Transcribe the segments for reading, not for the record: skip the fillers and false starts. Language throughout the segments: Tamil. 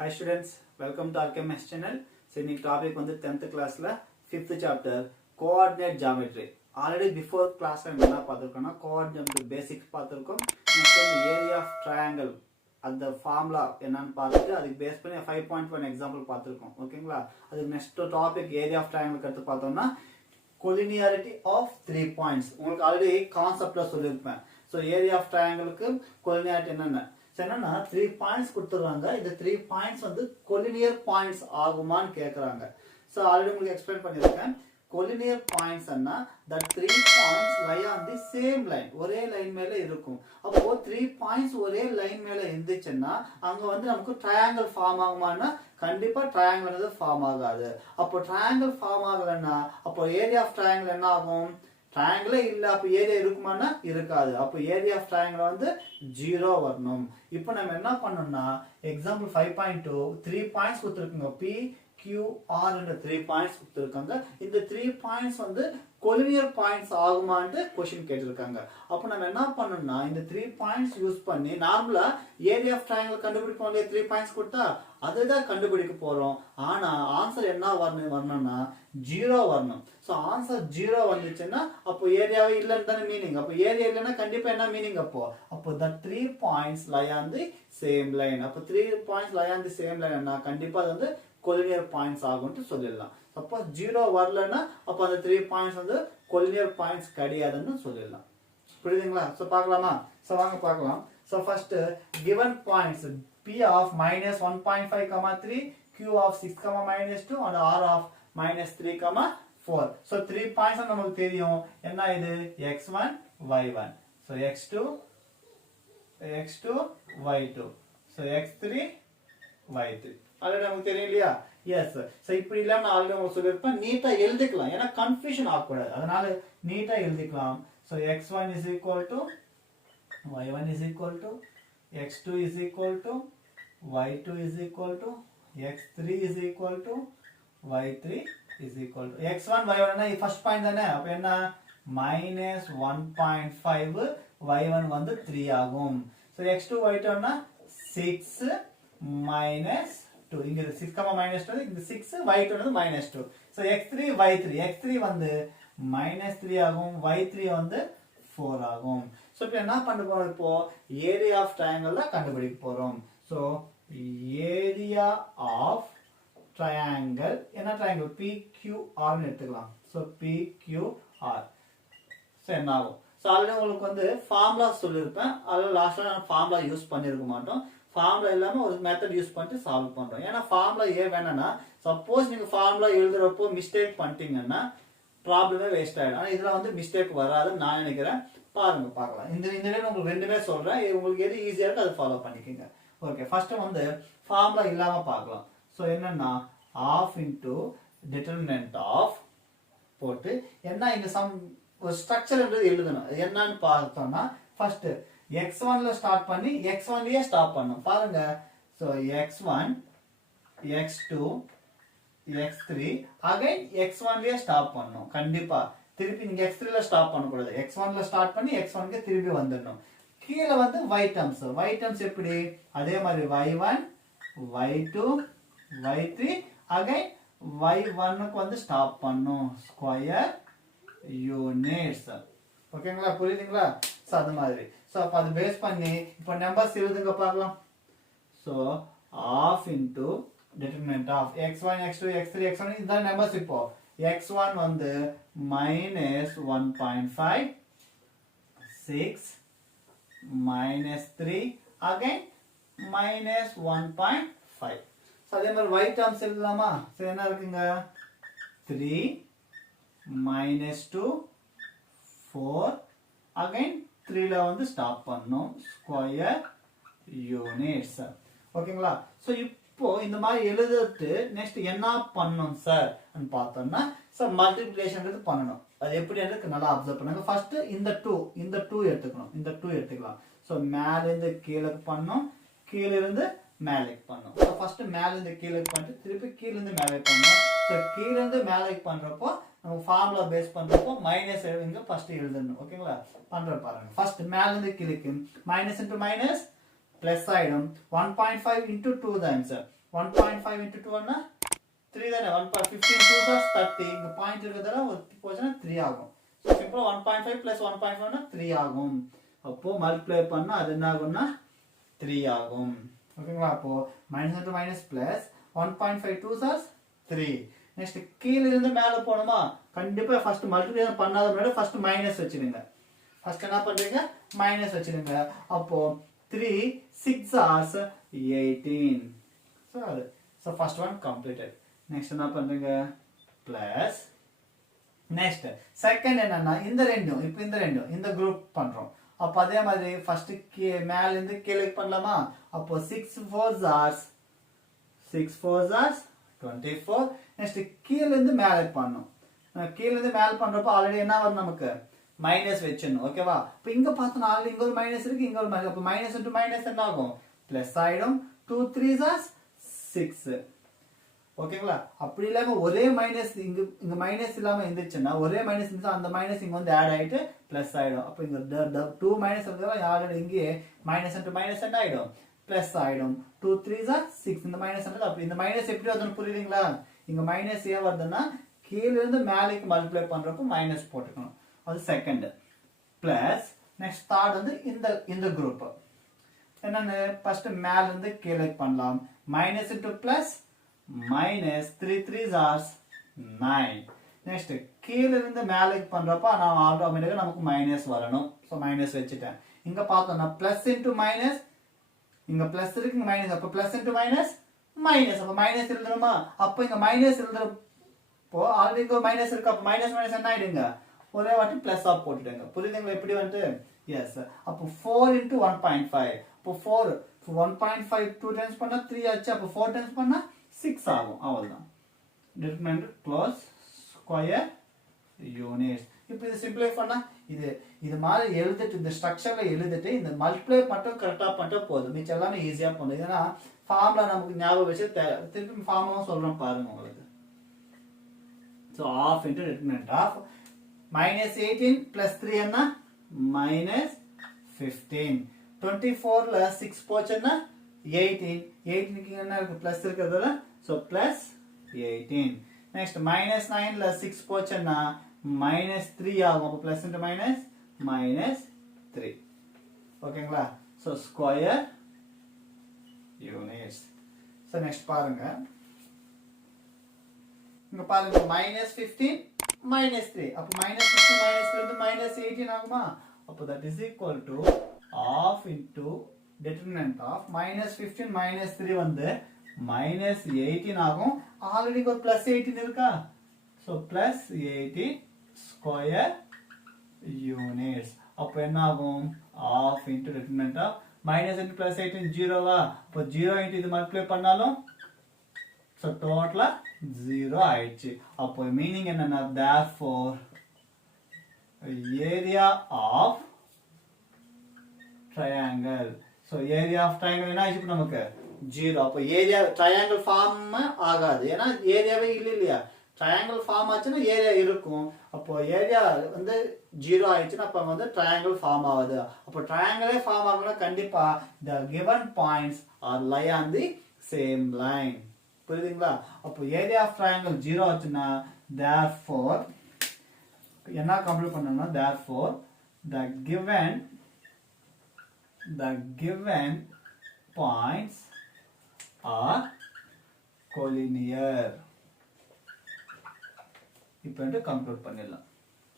Hi students, welcome to RKMS channel. So in topic on the 10th class la 5th chapter coordinate geometry. Already before class la enna paathirukona coordinate basics paathirukkom. Next one area of triangle at the formula enna paathu aduk base panni 5.1 example paathirukkom. Okayங்களா? அது next topic area of triangle கத்து பார்த்தோம்னா collinearity of 3 points. உங்களுக்கு ஆல்ரெடி கான்செப்ட்ல சொல்லிருப்பேன். So area of triangle க்கு collinearity என்னன்னா என்னன்னா 3 பாயிண்ட்ஸ் கொடுத்துறாங்க. இந்த 3 பாயிண்ட்ஸ் வந்து collinear பாயிண்ட்ஸ் ஆகுமான்னு கேக்குறாங்க. சோ ஆல்ரெடி உங்களுக்கு எக்ஸ்பிளைன் பண்ணிருக்கேன். collinear points Anna that 3 points lie on the same line. ஒரே லைன் மேல இருக்கும். அப்போ 3 பாயிண்ட்ஸ் ஒரே லைன் மேல இருந்துச்சுன்னா அங்க வந்து நமக்கு ட்ரையாங்கிள் ஃபார்ம் ஆகுமானா கண்டிப்பா ட்ரையாங்கிள் ஃபார்ம் ஆகாது. அப்போ ட்ரையாங்கிள் ஃபார்ம் ஆகலன்னா அப்போ ஏரியா ஆஃப் ட்ரையாங்கிள் என்ன ஆகும்? ட்ரையாங்கிள் இல்ல அப்ப ஏரியா இருக்குமானா இருக்காது. அப்ப ஏரியா ஆஃப் ட்ரையாங்கிள் வந்து 0 வரணும். இப்போ நம்ம என்ன பண்ணனும்னா எக்ஸாம்பிள் 5.2 3 பாயிண்ட்ஸ் கொடுத்திருக்காங்க. P Q R என்ற 3 பாயிண்ட்ஸ் கொடுத்திருக்காங்க. இந்த 3 பாயிண்ட்ஸ் வந்து collinear பாயிண்ட்ஸ் ஆகுமான்னு क्वेश्चन கேட்டிருக்காங்க. அப்ப நம்ம என்ன பண்ணனும்னா இந்த 3 பாயிண்ட்ஸ் யூஸ் பண்ணி நார்மலா ஏரியா ஆஃப் ட்ரையாங்கிள் கண்டுபிடிப்போம். 3 பாயிண்ட்ஸ் கொடுத்தா அதுதான் கண்டுபிடிக்க போறோம். ஆனா ஆன்சர் என்ன வரணும்னா 0 வரணும். சோ ஆன்சர் 0 வந்துச்சுன்னா அப்போ ஏரியாவே இல்லன்னு தான மீனிங். அப்போ ஏரியா இல்லனா கண்டிப்பா என்ன மீனிங் அப்போ the 3 points lie on the same line. அப்போ 3 points lie on the same line னா கண்டிப்பா அது வந்து collinear points ஆகும்னு சொல்லிடலாம். சப்போஸ் 0 வரலனா அப்ப அந்த 3 பாயிண்ட்ஸ் வந்து collinear points கிடையாதுன்னு சொல்லிடலாம். புரியுதுங்களா? சோ பார்க்கலாமா? சோ வாங்க பார்க்கலாம். So first given points P of -1.5, 3, Q of 6, -2 and R of -3, 4. So 3 points நமக்கு தெரியும். என்ன இது? x1 y1. So x2 y2. So x3 y3. Already நமக்கு தெரியும் இல்லையா? எஸ். சோ இப்படி இல்லாம நான் ஆல்ரெடி உங்களுக்கு சொல்லிருப்பேன். நீட்டா எழுதிக்கலாம். ஏன்னா கன்ஃபியூஷன் ஆகக்கூடாது. அதனால நீட்டா எழுதிக்கலாம். So x1 y1 x2 y2 x3 y3 x1 y1 னா ஃபர்ஸ்ட் பாயிண்ட் தானே. அப்ப என்ன -1.5 y1 வந்து 3 ஆகும். சோ x2 y2 னா 6 -2. இங்க 6, -2 இங்க 6 y2 வந்து -2. சோ x3 y3 வந்து -3 ஆகும். y3 வந்து 4 ஆகும். சோ இப்போ என்ன பண்ண போறோம்? இப்போ ஏரியா ஆஃப் ட்ரையாங்கிள் கண்டுபிடிக்க போறோம். சோ ஏரியா ஆஃப் ட்ரையாங்கிள் என்ன ட்ரையாங்கிள் PQR ன்னு எடுத்துக்கலாம். சோ PQR சோ என்ன ஆகும்? சோ ஆல்ரெடி உங்களுக்கு வந்து ஃபார்முலா சொல்லிருப்பேன். அதுல லாஸ்ட்ல நான் ஃபார்முலா யூஸ் பண்ணிருக்க மாட்டோம். ஃபார்முலா இல்லாம ஒரு மெத்தட் யூஸ் பண்ணிட்டு சால்வ் பண்றோம். ஏன்னா ஃபார்முலா ஏன் வேணும்னா சப்போஸ் நீங்க ஃபார்முலா எழுதுறப்போ மிஸ்டேக் பண்ணிட்டீங்கன்னா ப்ராப்ளமே வேஸ்ட் ஆயிடும். ஆனா இதுல வந்து மிஸ்டேக் வராதுன்னு நான் நினைக்கிறேன். பாருங்க பார்க்கலாம். இந்த உங்களுக்கு ரெண்டுமே சொல்றேன். உங்களுக்கு எது ஈஸியா இருக்கு அதை ஃபாலோ பண்ணிக்கோங்க. ஓகே, ஃபர்ஸ்ட் வந்து ஃபார்முலா இல்லாம பார்க்கலாம். சோ என்னன்னா half into determinant of போட்டு என்ன இங்க சம் ஒரு ஸ்ட்ரக்சர் எழுதணும். என்னன்னு பார்த்தோம்னா ஃபர்ஸ்ட் x1 ல ஸ்டார்ட் பண்ணி x1 லயே ஸ்டாப் பண்ணனும். பாருங்க. So x1 x2 x3 again x1 லயே ஸ்டாப் பண்ணனும். கண்டிப்பா திருப்பி நீங்க x3 ல ஸ்டாப் பண்ண கூடாது. x1 ல ஸ்டார்ட் பண்ணி x1 க்கு திருப்பி வந்துடணும். கீழ வந்து y terms எப்படி? அதே மாதிரி y1 y2 y3 again y1 க்கு வந்து ஸ்டாப் பண்ணனும். Square units. ஓகேங்களா? புரியுதுங்களா? சோ அது மாதிரி. சோ அப்ப அது பேஸ் பண்ணி இப்போ நம்பர்ஸ் எழுதுங்க பார்க்கலாம். So half into determinant of x1 x2 x3 x1 இதான் நம்பர்ஸ். இப்போ x1 வந்து -1.5 6 -3 again -1.5. சோ அதே மாதிரி y terms எழுதலாமா? சோ என்ன இருக்குங்க? 3 -2 4 again 3 ல வந்து ஸ்டாப் பண்ணனும். Square units. ஓகேங்களா? சோ இப்போ இந்த மாதிரி எழுதிட்டு நெக்ஸ்ட் என்ன பண்ணனும் சார் ன்னு பார்த்தோம்னா சோ மல்டிப்ளிகேஷன் பண்ணனும். அது எப்படின்னு நல்லா அப்சர்வ் பண்ணுங்க. ஃபர்ஸ்ட் இந்த 2 எடுத்துக்கணும். இந்த 2 எடுத்துக்கலாம். சோ மேல இருந்து கீழக்கு பண்ணனும். கீழ இருந்து மேலேக்கு பண்ணனும். சோ ஃபர்ஸ்ட் மேல இருந்து கீழக்கு பண்ணிட்டு திருப்பி கீழ இருந்து மேலேக்கு பண்ணனும். சோ கீழ இருந்து மேலேக்கு பண்றப்போ நம்ம ஃபார்முலா பேஸ் பண்றப்போ மைனஸ் எழுதுங்க. ஃபர்ஸ்ட் எழுதணும். ஓகேங்களா? பண்ற பாருங்க. ஃபர்ஸ்ட் மேல இருந்து கீழக்கு மைனஸ் இன்டு மைனஸ் பிளஸ் ஆயிடும். 1.5 into 2 தான் ஆன்சர். 1.5 into 2 அண்ணா 3 தானே 15 2 is 30 இங்க பாயிண்ட் இருக்கிறதால ஒரு போச்சுனா 3 ஆகும் சோ சிம்பிளா 1.5 plus 1.5 னா 3 ஆகும் அப்போ மல்டிப்ளை பண்ணா அது என்ன ஆகும்னா 3 ஆகும் ஓகேங்களா அப்போ minus into minus plus 1.5 2 is 3 next கீழ இருந்து மேல போணுமா கண்டிப்பா ஃபர்ஸ்ட் மல்டிப்ளை பண்ணாத முன்னாடி ஃபர்ஸ்ட் மைனஸ் வச்சிடுங்க ஃபர்ஸ்ட் என்ன பண்றீங்க மைனஸ் வச்சிடுங்க அப்போ 3 6 hours 18 so first one completed next என்ன பண்றீங்க plus next second என்னன்னா இந்த ரெண்டும் இப்போ இந்த ரெண்டும் இந்த குரூப் பண்றோம் அப்ப அதே மாதிரி ஃபர்ஸ்ட் மேல இருந்து கீழே பண்ணலாமா அப்போ 6 4 hours 6 4 hours 24 next கீழ இருந்து மேல பண்ணனும் கீழ இருந்து மேல பண்றப்ப ஆல்ரெடி என்ன வரும் நமக்கு மைனஸ் வெச்சணும் ஓகேவா இப்போ இங்க பார்த்தா ஆல்ரெடி இங்க ஒரு மைனஸ் இருக்கு இங்க ஒரு மைனஸ் அப்ப மைனஸ் into மைனஸ் என்ன ஆகும் பிளஸ் ஆயிடும் 2 3s are 6 ஓகேங்களா அப்படி இல்லாம ஒரே மைனஸ் இங்க மைனஸ் இல்லாம இருந்துச்சுன்னா ஒரே மைனஸ் இருந்தா அந்த மைனஸ் இங்க வந்து ஆட் ஆயிட்டு பிளஸ் ஆயிடும் அப்ப இங்க 2 மைனஸ் இருக்கறதால ஆல்ரெடி இங்க மைனஸ் into மைனஸ் என்ன ஆயிடும் பிளஸ் ஆயிடும் 2 3s are 6 இந்த மைனஸ் வந்து அப்படி இந்த மைனஸ் எப்படி வருதுன்னு புரியுதுங்களா இங்க மைனஸ் ஏன் வருதுன்னா கீழ இருந்து மேலேக்கு மல்டிப்ளை பண்றப்போ மைனஸ் போட்டுக்கணும் அது செகண்ட் பிளஸ் நெக்ஸ்ட் தேர்ட் வந்து இந்த குரூப் என்னன்னு ஃபர்ஸ்ட் மேல இருந்து கீழே பண்ணலாம் minus into plus minus 3 3s are 9 next கீழ இருந்து மேலேக்கு பண்றப்ப நான் ஆட்டோமேட்டிக்கா நமக்கு மைனஸ் வரணும் சோ மைனஸ் வெச்சிட்டேன் இங்க பார்த்தோம்னா பிளஸ் into மைனஸ் இங்க பிளஸ் இருக்கு இங்க மைனஸ் அப்ப பிளஸ் into மைனஸ் மைனஸ் அப்ப மைனஸ் எழுதணுமா அப்ப இங்க மைனஸ் எழுதுறப்போ ஆல்ரெடி இங்க மைனஸ் இருக்கு அப்ப மைனஸ் மைனஸ் என்ன ஆயிடுங்க ஒரே வாட்டி பிளஸ் ஆ போட்டுடுங்க புரியுதுங்களா எப்படி வந்து எஸ் அப்ப 4 into 1.5 அப்ப 4 1.5 2 times பண்ணா 3 ஆச்சு அப்ப 4 times பண்ணா 6 ஆகும் அவ்வளவுதான் டிட்டர்மினன்ட் க்ளோஸ் ஸ்கொயர் யூனிட்ஸ் இப்போ இது சிம்பிளை பண்ணா இது மாதிரி எழுதிட்டு இந்த ஸ்ட்ரக்சர்ல எழுதிட்டு இந்த மல்டிப்ளை மட்டும் கரெக்ட்டா பண்ணிட்டா போதும் மிச்சம் எல்லாமே ஈஸியா பண்ணுது ஏன்னா ஃபார்முலா நமக்கு ஞாபகம் வச்சு திருப்பி ஃபார்முலா சொல்றேன் பாருங்க உங்களுக்கு so half into determinant of -18 plus 3 என்ன -15 24 ல 6 போச்சுன்னா 18 18 க்கு என்ன இருக்கு பிளஸ் இருக்குதுல சோ பிளஸ் 18 நெக்ஸ்ட் -9 ல 6 போச்சுன்னா -3 ஆகும் அப்ப பிளஸ் into மைனஸ் -3 ஓகேங்களா so square units so next பாருங்க இங்க பாருங்க -15 -3 அப்ப -15 -3 வந்து -18 ஆகுமா அப்ப that is equal to half into determinant of -15 -3 வந்து -18 ஆகும் ஆல்ரெடி ஒரு +18 இருக்கா சோ +18 ஸ்கொயர் யூனிட்ஸ் அப்ப என்ன ஆகும் half into determinant of minus into +18 0 வா அப்ப 0 into இது மல்டிப்ளை பண்ணாலும் சோ டோட்டலா 0 ஆயிடுச்சு அப்போ மீனிங் என்னன்னா therefore area of triangle so area of triangle என்ன ஆயிடுச்சு நமக்கு 0 அப்ப ஏரியா ட்ரையாங்கிள் ஃபார்ம் ஆகாது ஏனா ஏரியாவே இல்லையா ட்ரையாங்கிள் ஃபார்ம் ஆச்சுனா ஏரியா இருக்கும் அப்போ ஏரியா வந்து 0 ஆயிடுச்சுனா அப்ப வந்து ட்ரையாங்கிள் ஃபார்ம் ஆகுது அப்போ ட்ரையாங்கிளே ஃபார்ம் ஆகணும்னா கண்டிப்பா the given points are lie on the same line புரியுதுங்களா அப்போ ஏரியா ஆஃப் ட்ரையாங்கிள் 0 ஆச்சுனா therefore என்ன கம்ப்ளீட் பண்ணனும்னா therefore the given points are collinear இப்போ வந்து கம்ப்ளீட் பண்ணிடலாம்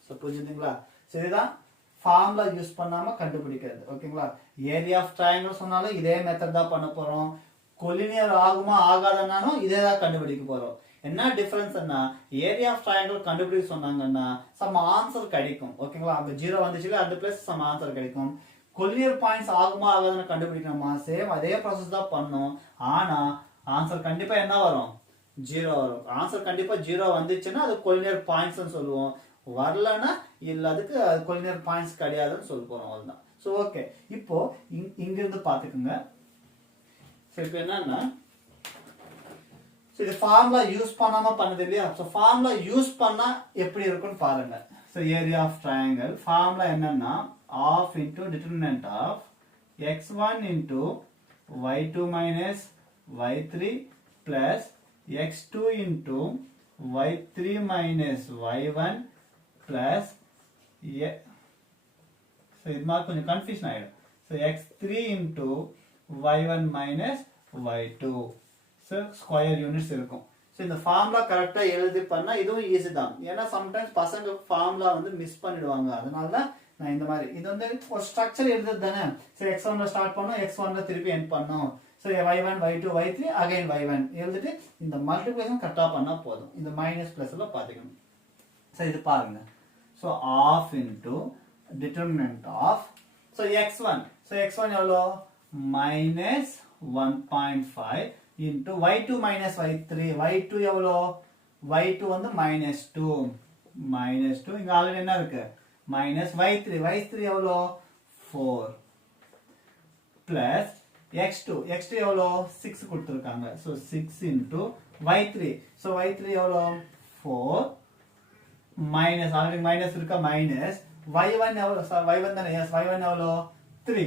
சோ புரிஞ்சுதுங்களா சரிதான் ஃபார்முலா யூஸ் பண்ணாம கண்டுபிடிக்கிறது ஓகேங்களா ஏரியா ஆஃப் ட்ரையாங்கிள் சொன்னாலும் இதே மெத்தட் தான் பண்ண போறோம் கொலினியர் ஆகுமா ஆகாதனாலும் இதே தான் கண்டுபிடிக்க போறோம் என்ன டிஃபரன்ஸ்னா ஏரியா ஆஃப் ட்ரையாங்கிள் கண்டுபிடிக்க சொன்னாங்கன்னா சம் ஆன்சர் கிடைக்கும் ஓகேங்களா அங்க 0 வந்துச்சுல அந்த பிளஸ் சம் ஆன்சர் கிடைக்கும் கொலினியர் பாயிண்ட்ஸ் ஆகுமா ஆகாதுன்னு கண்டுபிடிக்கணுமா சேம் அதே ப்ராசஸ் தான் பண்ணோம் ஆனா ஆன்சர் கண்டிப்பா என்ன வரும் 0 வரும் ஆன்சர் கண்டிப்பா 0 வந்துச்சுன்னா அது கொலினியர் பாயிண்ட்ஸ் னு சொல்லுவோம் வரலனா இல்ல அதுக்கு கொலினியர் பாயிண்ட்ஸ் கிடையாதுன்னு சொல்ல போறோம் அவ்வளவுதான் சோ ஓகே இப்போ இங்க இருந்து பாத்துக்கங்க சோ இப்போ என்னன்னா சோ இது ஃபார்முலா யூஸ் பண்ணாம பண்ணது இல்லையா சோ ஃபார்முலா யூஸ் பண்ணா எப்படி இருக்கும்னு பாருங்க so area of triangle formula என்னன்னா half into determinant of x1 into y2 minus y3 plus x2 into y3 minus y1 plus so இது மாதிரி கொஞ்சம் கன்ஃபியூஷன் ஆயிடும். so x3 into y1 minus y2 so square units இருக்கும். so இந்த ஃபார்முலா கரெக்டா எழுதி பண்ணா இதுவும் ஈஸி தான். ஏன்னா சம்டைம்ஸ் பசங்க ஃபார்முலா வந்து மிஸ் பண்ணிடுவாங்க. அதனால தான் நான் இந்த மாதிரி இது வந்து ஒரு ஸ்ட்ரக்சர் எழுதுறது தானே. so x1 ல ஸ்டார்ட் பண்ணோம், x1 ல திருப்பி எண்ட் பண்ணோம். so y1 y2 y3 again y1 எழுதிட்டு இந்த மல்டிப்ளிகேஷன் கரெக்டா பண்ணா போதும். இந்த மைனஸ் பிளஸ்ல பாத்துக்கணும். so இது பாருங்க. so half into determinant of so x1 எவ்வளோ minus 1.5 into y2 minus y3 y2 எவ்வளோ y2 வந்து minus 2 இங்க ஆல்ரெடி என்ன இருக்கு minus y3 எவ்வளோ 4 plus x2 எவ்வளோ 6 கொடுத்திருக்காங்க. so 6 into y3 எவ்வளோ 4 minus ஆல்ரெடி மைனஸ் இருக்கா minus y1 எவ்வளோ y1 தானே yes y1 எவ்வளோ 3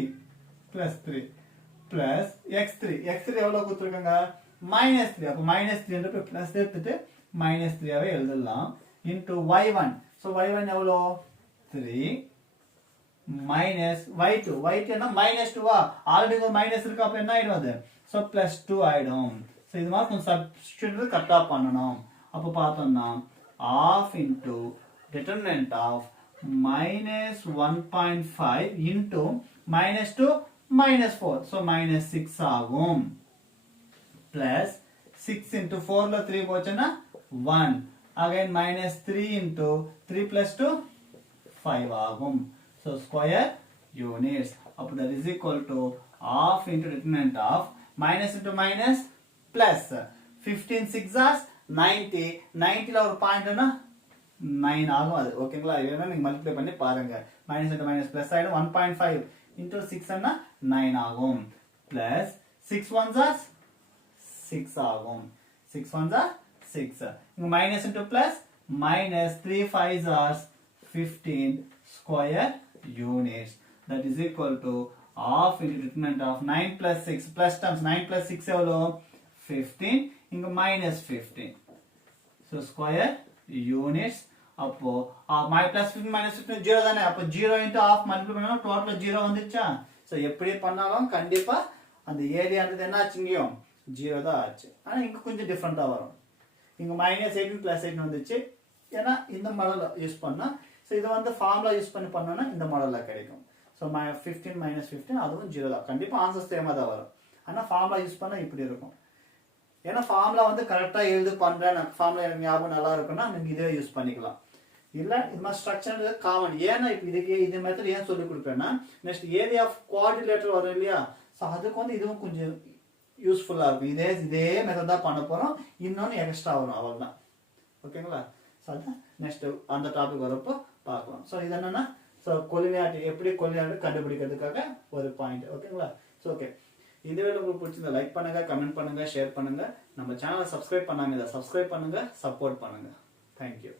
plus 3 plus x3 எவ்வளோ கொடுத்திருக்காங்க -3. அப்ப -3 என்று பிளஸ் எடுத்துட்டு -3 ஆவே எழுதலாம் into y1 y1 எவ்வளோ 3 minus y2 என்ன -2 ஆல்ரெடி மைனஸ் இருக்கு. அப்ப என்ன ஆயிடும் அது so +2 ஆயிடும். so இது மாதிரி கொஞ்சம் சப்ஸ்டிட்யூட் கரெக்ட்டா பண்ணனும். அப்ப பார்த்தோம்னா half into determinant of minus 1.5 into -2 -4 so -6 ஆகும். plus 6 into 4 ல 3 போச்சுன்னா 1 again -3 into 3 plus 2 5 ஆகும். so square units. அப்ப that is equal to half into determinant of minus into minus plus 15 6 are 90 ல ஒரு பாயிண்ட்னா 9 ஆகும் அது. ஓகேங்களா? இதெல்லாம் நீங்க மல்டிப்ளை பண்ணி பாருங்க. minus into minus plus ஆயிடும். 1.5 into 6 ன்னா 9 ஆகும். plus 6 ones are 6 ஆகும். 6 ones are 6. இங்க minus into plus minus 3 5s are 15 square units. That is equal to half into determinant of 9 plus 6 plus terms 9 plus 6 எவ்வளோ 15 இங்க minus 15 so square units. அப்போ plus 15 minus 15 0 தானே. அப்போ 0 into half மல்டிப்ளை பண்ணா டோட்டல் 0 வந்துச்சா. so எப்படி பண்ணாலும் கண்டிப்பா அந்த ஏரியான்றது என்ன ஆச்சு இங்கேயும் 0 தான் ஆச்சு. ஆனா இங்க கொஞ்சம் டிஃபரெண்டா வரும். இங்க -18 plus 18 வந்துச்சு. ஏன்னா இந்த மாடல்ல யூஸ் பண்ணா so இது வந்து ஃபார்முலா யூஸ் பண்ணோம்னா இந்த மாடல்ல கிடைக்கும். so 15 minus 15 அதுவும் 0 தான். கண்டிப்பா ஆன்சர் சேமா தான் வரும். ஆனா ஃபார்முலா யூஸ் பண்ணா இப்படி இருக்கும். ஏன்னா ஃபார்முலா வந்து கரெக்டா எழுதி பண்றேன் ஃபார்முலா எனக்கு ஞாபகம் நல்லா இருக்குன்னா நீங்க இதே யூஸ் பண்ணிக்கலாம். இல்ல இது மாதிரி ஸ்ட்ரக்சர் காமன். ஏன்னா இப்போ இது மெத்தட் ஏன் சொல்லி கொடுப்பேன்னா நெக்ஸ்ட் ஏரியா ஆஃப் குவாட்ரிலேட்டர் வரும் இல்லையா. ஸோ அதுக்கு வந்து இதுவும் கொஞ்சம் யூஸ்ஃபுல்லா இருக்கும். இதே மெத்தட் தான் பண்ண போறோம். இன்னொன்னு எக்ஸ்ட்ரா வரும் அவ்வளவுதான். ஓகேங்களா? ஸோ அதான் நெக்ஸ்ட் அந்த டாபிக் வரப்போ பார்க்கலாம். ஸோ இது என்னன்னா கொலினியாரிட்டி எப்படி கொலினியாரிட்டி கண்டுபிடிக்கிறதுக்காக ஒரு பாயிண்ட். ஓகேங்களா? ஸோ ஓகே இந்த வீடியோ உங்களுக்கு பிடிச்சிருந்தா லைக் பண்ணுங்க, கமெண்ட் பண்ணுங்க, ஷேர் பண்ணுங்க. நம்ம சேனலை சப்ஸ்கிரைப் பண்ணாங்க இதை சப்ஸ்கிரைப் பண்ணுங்க, சப்போர்ட் பண்ணுங்க. தேங்க்யூ.